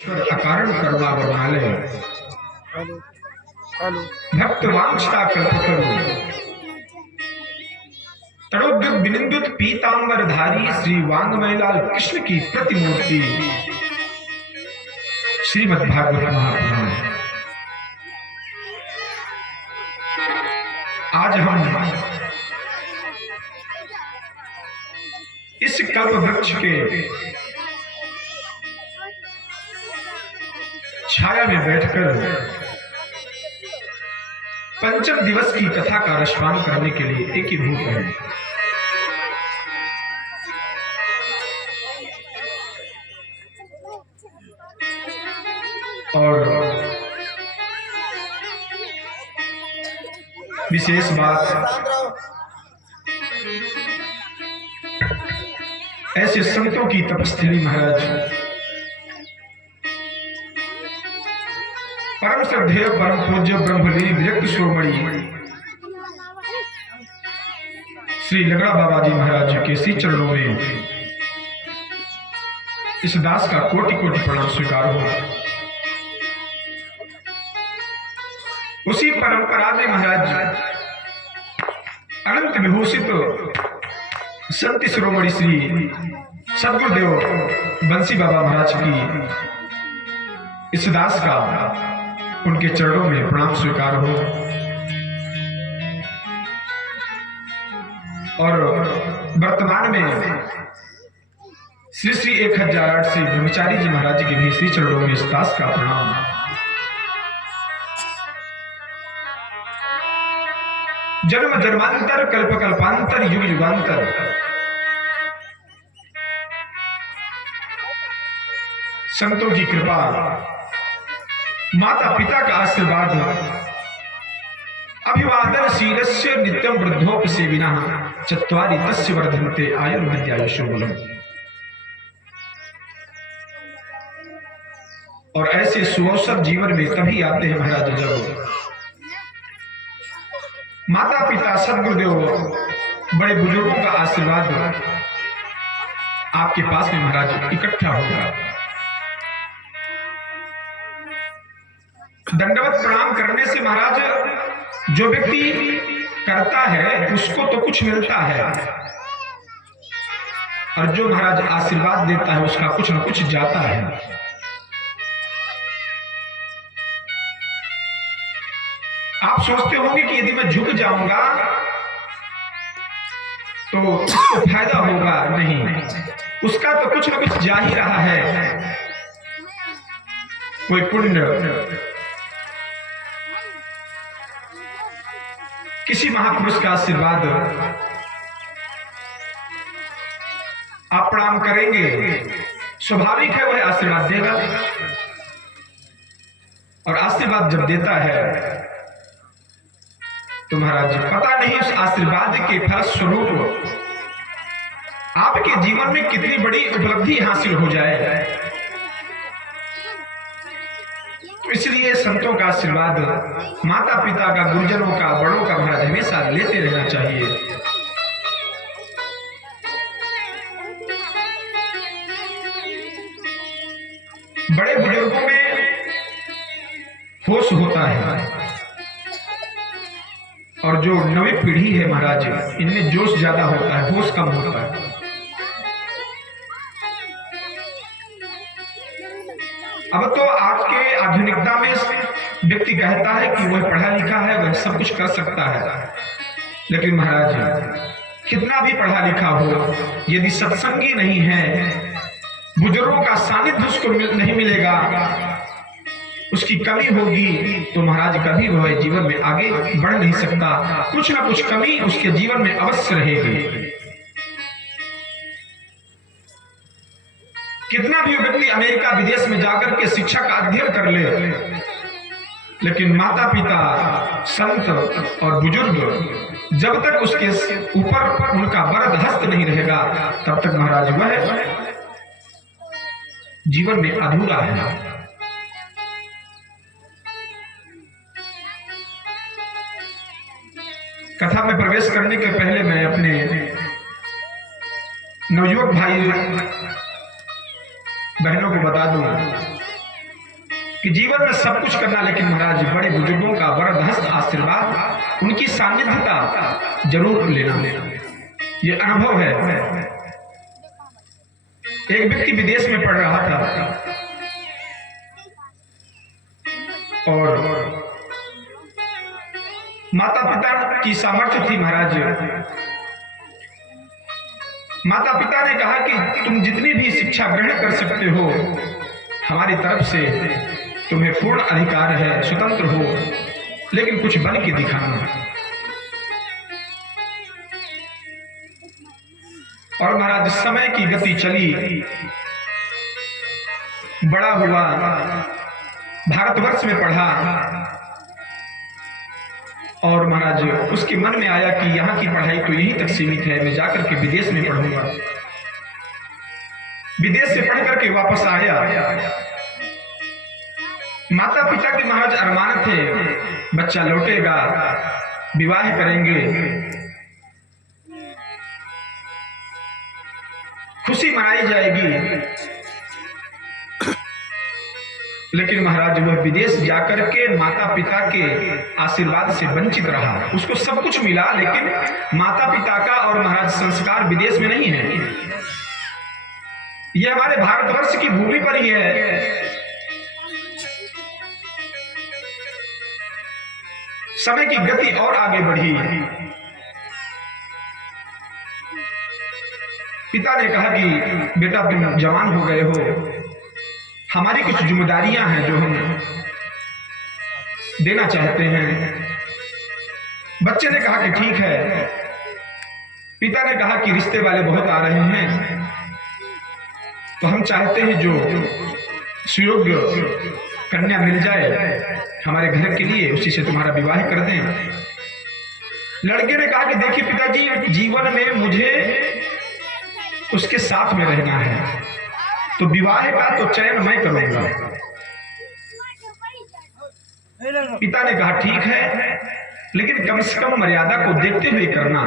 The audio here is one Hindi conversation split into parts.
अकारण करुणा वर्णालय भक्त वांछा कल्पतरु तड़ोद्युत विनिंदुत पीतांबर धारी श्री वांगमयलाल कृष्ण की प्रतिमूर्ति श्रीमद् भागवत महापुराण। आज हम इस कल्प वृक्ष के छाया में बैठकर पंचम दिवस की कथा का रसपान करने के लिए एकीभूत हैं। और विशेष बात, ऐसे संतों की तपस्थली महाराज परम श्रद्धेय परम पूज्य ब्रह्मलीन विरक्त शिरोमणि श्री लगड़ा बाबा जी महाराज के श्री चरणों में इस दास का कोटि कोटि प्रणाम स्वीकार हो। उसी परंपरा में महाराज अनंत विभूषित संत शिरोमणि श्री सद्गुरुदेव बंसी बाबा महाराज की इस दास का उनके चरणों में प्रणाम स्वीकार हो। और वर्तमान में श्री श्री 1008 से ब्रह्मचारी जी महाराज के भी श्री चरणों में इस दास का प्रणाम। जन्म जन्मांतर कल्प कल्पांतर युग युगांतर संतों की कृपा, माता पिता का आशीर्वाद, अभिवादन शीलस्य नित्यम वृद्धोपसेविनः चत्वारि तस्य वर्धन्ते आयुर्विद्यायुषो बलम्। और ऐसे सुअवसर जीवन में तभी आते हैं महाराज जब माता पिता सद्गुरुदेव बड़े बुजुर्गों का आशीर्वाद आपके पास में महाराज इकट्ठा होगा। दंडवत प्रणाम करने से महाराज जो व्यक्ति करता है उसको तो कुछ मिलता है, और जो महाराज आशीर्वाद देता है उसका कुछ न कुछ जाता है। आप सोचते होंगे कि यदि मैं झुक जाऊंगा तो उसको फायदा होगा, नहीं, उसका तो कुछ न कुछ जा ही रहा है। कोई पुण्य, किसी महापुरुष का आशीर्वाद आप प्रणाम करेंगे, स्वाभाविक है वह आशीर्वाद देगा। और आशीर्वाद जब देता है तो महाराज पता नहीं उस आशीर्वाद के फलस्वरूप आपके जीवन में कितनी बड़ी उपलब्धि हासिल हो जाए। इसलिए संतों का आशीर्वाद, माता पिता का, गुरुजनों का, बड़ों का महाराज हमेशा लेते रहना चाहिए। बड़े बुजुर्गों में होश होता है, और जो नवी पीढ़ी है महाराज इनमें जोश ज्यादा होता है, होश कम होता है। अब तो आज के आधुनिकता में व्यक्ति कहता है कि वह पढ़ा लिखा है, वह सब कुछ कर सकता है, लेकिन महाराज कितना भी पढ़ा लिखा हो, यदि सत्संगी नहीं है, बुजुर्गों का सानिध्य उसको नहीं मिलेगा, उसकी कमी होगी, तो महाराज कभी वह जीवन में आगे बढ़ नहीं सकता। कुछ ना कुछ कमी उसके जीवन में अवश्य रहेगी। कितना भी व्यक्ति अमेरिका विदेश में जाकर के शिक्षा का अध्ययन कर ले, लेकिन माता पिता, संत और बुजुर्ग जब तक उसके ऊपर उनका वरद हस्त नहीं रहेगा, तब तक महाराज वह जीवन में अधूरा है। कथा में प्रवेश करने के पहले मैं अपने नवयुवक भाई बहनों को बता दूं कि जीवन में सब कुछ करना, लेकिन महाराज बड़े बुजुर्गों का वरदहस्त आशीर्वाद, उनकी सानिध्यता जरूर लेना। ये अनुभव है। एक व्यक्ति विदेश में पढ़ रहा था और माता पिता की सामर्थ्य थी महाराज। माता पिता ने कहा कि तुम जितनी भी शिक्षा ग्रहण कर सकते हो, हमारी तरफ से तुम्हें पूर्ण अधिकार है, स्वतंत्र हो, लेकिन कुछ बन के दिखाना। और महाराज समय की गति चली, बड़ा हुआ, भारतवर्ष में पढ़ा, और महाराज उसके मन में आया कि यहाँ की पढ़ाई तो यहीं तक सीमित है, मैं जाकर के विदेश में पढ़ूंगा। विदेश से पढ़ करके वापस आया। माता पिता के महाराज अरमान थे, बच्चा लौटेगा, विवाह करेंगे, खुशी मनाई जाएगी। लेकिन महाराज वह विदेश जाकर के माता पिता के आशीर्वाद से वंचित रहा। उसको सब कुछ मिला, लेकिन माता पिता का और महाराज संस्कार विदेश में नहीं है, यह हमारे भारतवर्ष की भूमि पर ही है। समय की गति और आगे बढ़ी। पिता ने कहा कि बेटा तुम जवान हो गए हो, हमारी कुछ जिम्मेदारियां हैं जो हम देना चाहते हैं। बच्चे ने कहा कि ठीक है। पिता ने कहा कि रिश्ते वाले बहुत आ रहे हैं, तो हम चाहते हैं जो सुयोग्य कन्या मिल जाए हमारे घर के लिए, उसी से तुम्हारा विवाह कर दें। लड़के ने कहा कि देखिए पिताजी, जीवन में मुझे उसके साथ में रहना है, तो विवाह का तो चयन मैं करूंगा। पिता ने कहा ठीक है, लेकिन कम से कम मर्यादा को देखते हुए करना।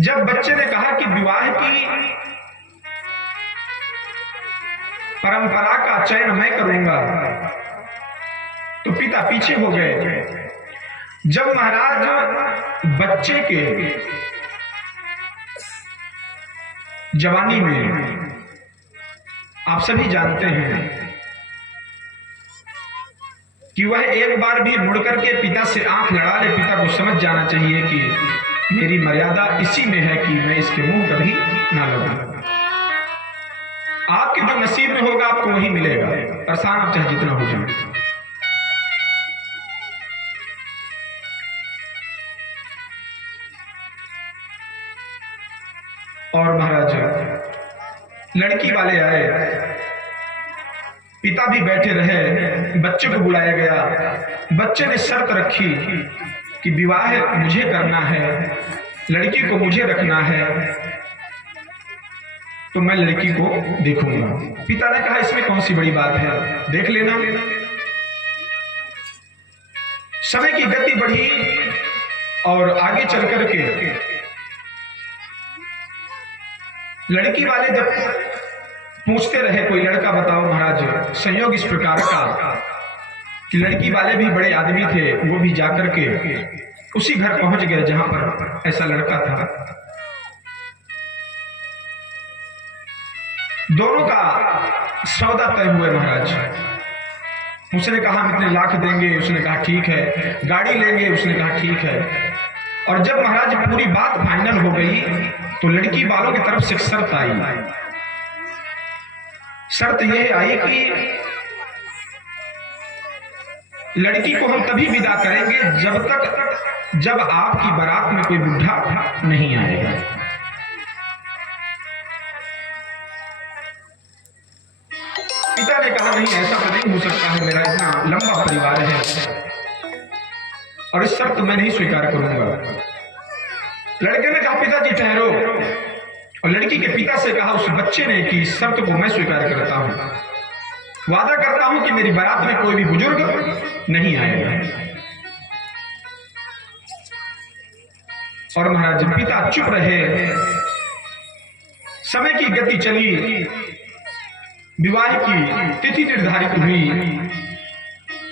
जब बच्चे ने कहा कि विवाह की परंपरा का चयन मैं करूंगा, तो पिता पीछे हो गए। जब महाराज बच्चे के जवानी में, आप सभी जानते हैं कि वह एक बार भी मुड़कर के पिता से आंख लड़ा ले, पिता को समझ जाना चाहिए कि मेरी मर्यादा इसी में है कि मैं इसके मुंह कभी ना लगूं। आपके जो नसीब में होगा आपको वही मिलेगा, परेशान आप चाहे जितना हो जाए। और महाराज लड़की वाले आए, पिता भी बैठे रहे, बच्चे को बुलाया गया। बच्चे ने शर्त रखी कि विवाह मुझे करना है, लड़की को मुझे रखना है, तो मैं लड़की को देखूंगा। पिता ने कहा इसमें कौन सी बड़ी बात है, देख लेना। समय की गति बढ़ी और आगे चल करके लड़की वाले जब पूछते रहे कोई लड़का बताओ महाराज, संयोग इस प्रकार का कि लड़की वाले भी बड़े आदमी थे, वो भी जाकर के उसी घर पहुंच गए जहां पर ऐसा लड़का था। दोनों का सौदा तय हुए महाराज। उसने कहा हम इतने लाख देंगे, उसने कहा ठीक है। गाड़ी लेंगे, उसने कहा ठीक है। और जब महाराज पूरी बात फाइनल हो गई, तो लड़की वालों की तरफ से शर्त आई। शर्त यह आई कि लड़की को हम तभी विदा करेंगे जब आपकी बारात में कोई बुढ़ा नहीं आएगा। पिता ने कहा नहीं, ऐसा तो नहीं हो सकता है, मेरा इतना लंबा परिवार है और इस शर्त मैं नहीं स्वीकार करूंगा। लड़के ने कहा पिताजी ठहरो, और लड़की के पिता से कहा उस बच्चे ने कि इस शर्त को मैं स्वीकार करता हूं, वादा करता हूं कि मेरी बारात में कोई भी बुजुर्ग नहीं आएगा। और महाराज पिता चुप रहे, समय की गति चली, विवाह की तिथि निर्धारित हुई,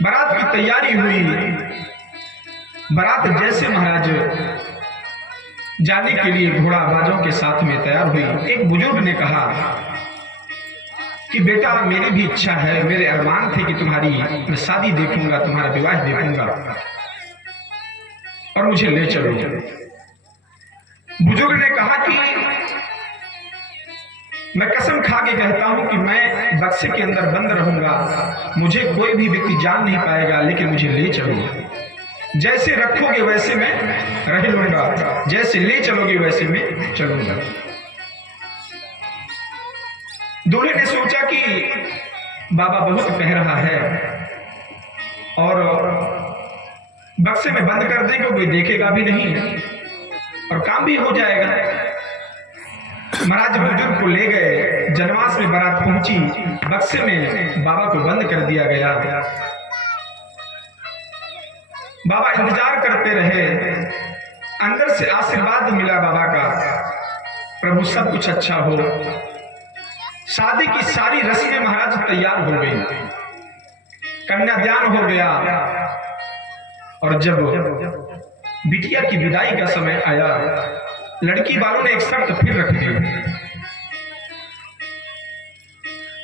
बारात की तैयारी हुई। बारात जैसे महाराज जाने के लिए घोड़ा बाजों के साथ में तैयार हुई, एक बुजुर्ग ने कहा कि बेटा, मेरी भी इच्छा है, मेरे अरमान थे कि तुम्हारी मैं शादी देखूंगा, तुम्हारा विवाह देखूंगा और मुझे ले चलो। बुजुर्ग ने कहा कि मैं कसम खा के कहता हूं कि मैं बक्से के अंदर बंद रहूंगा, मुझे कोई भी व्यक्ति जान नहीं पाएगा, लेकिन मुझे ले चलो। जैसे रखोगे वैसे मैं रह लूंगा, जैसे ले चलोगे वैसे मैं चलूंगा। दूल्हे ने सोचा कि बाबा बहुत कह रहा है और बक्से में बंद कर देंगे, कोई देखेगा भी नहीं और काम भी हो जाएगा। महाराज बुजुर्ग को ले गए, जनवास में बारात पहुंची, बक्से में बाबा को बंद कर दिया गया। बाबा इंतजार करते रहे, अंदर से आशीर्वाद मिला बाबा का, प्रभु सब कुछ अच्छा हो। शादी की सारी रस्में महाराज तैयार हो गई, कन्यादान हो गया और जब बिटिया की विदाई का समय आया, लड़की वालों ने एक शर्त फिर रख दी।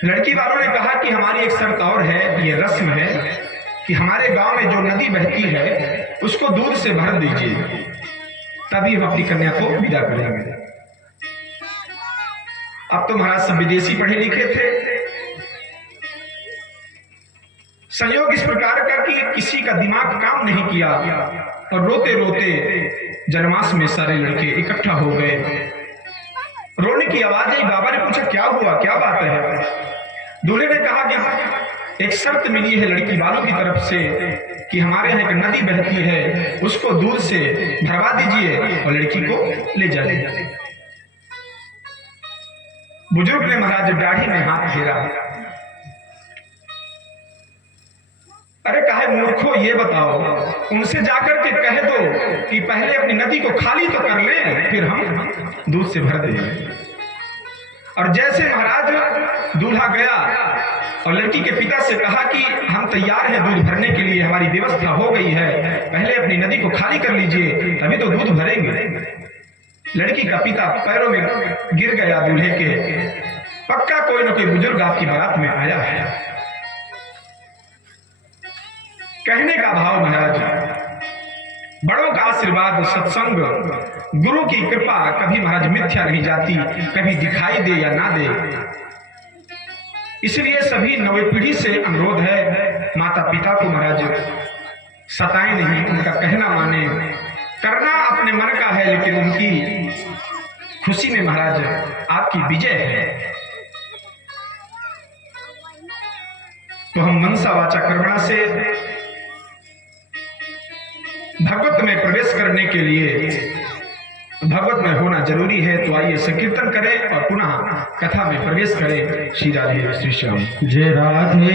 लड़की वालों ने कहा कि हमारी एक शर्त और है, ये रस्म है कि हमारे गांव में जो नदी बहती है उसको दूध से भर दीजिए, तभी हम अपनी कन्या को विदा करेंगे। अब तो महाराज सब विदेशी पढ़े लिखे थे। संयोग इस प्रकार का कि किसी का दिमाग काम नहीं किया और रोते रोते जनमास में सारे लड़के इकट्ठा हो गए। रोने की आवाज आई। बाबा ने पूछा क्या हुआ, क्या बात है? दूल्हे ने कहा कि एक शर्त मिली है लड़की वालों की तरफ से कि हमारे यहाँ एक नदी बहती है, उसको दूध से भरवा दीजिए और लड़की को ले जाइए। बुजुर्ग ने महाराज दाढ़ी में हाथ फेरा। अरे काहे मूर्खो, ये बताओ, उनसे जाकर के कह दो कि पहले अपनी नदी को खाली तो कर ले, फिर हम दूध से भर देंगे। और जैसे महाराज दूल्हा गया और लड़की के पिता से कहा कि हम तैयार हैं दूध भरने के लिए, हमारी व्यवस्था हो गई है, पहले अपनी नदी को खाली कर लीजिए तभी तो दूध भरेंगे। लड़की का पिता पैरों में गिर गया दूल्हे के, पक्का कोई न कोई बुजुर्ग आपकी बारात में आया है। कहने का भाव महाराज, बड़ों का आशीर्वाद, सत्संग, गुरु की कृपा कभी महाराज मिथ्या नहीं जाती, कभी दिखाई दे या ना दे। इसलिए सभी नवी पीढ़ी से अनुरोध है, माता पिता को महाराज सताएं नहीं, उनका कहना माने। करना अपने मन का है, लेकिन उनकी खुशी में महाराज आपकी विजय है। तो हम मनसा वाचा कर्मणा से भगवत में प्रवेश करने के लिए भगवत में होना जरूरी है। तो आइए संकीर्तन करें और पुनः कथा में प्रवेश करें। श्री राधे श्री श्याम। जय राधे।